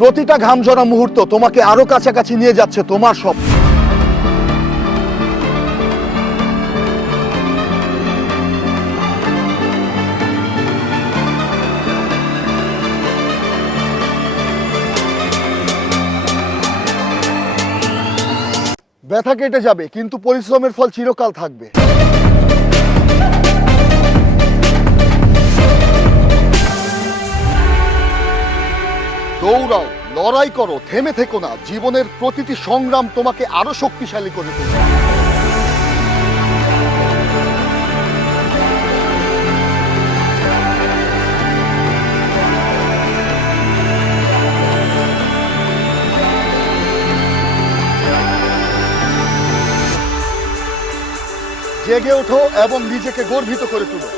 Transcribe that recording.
প্রতিটা ঘামঝরা মুহূর্ত তোমাকে আরো কাছাকাছি নিয়ে যাচ্ছে তোমার স্বপ্ন। ব্যথা কেটে যাবে, কিন্তু পরিশ্রমের ফল চিরকাল থাকবে। দৌড়াও, লড়াই করো, থেমে থেকো না। জীবনের প্রতিটি সংগ্রাম তোমাকে আরো শক্তিশালী করে তুলবে। জেগে ওঠো এবং নিজেকে গর্বিত করে তুলো।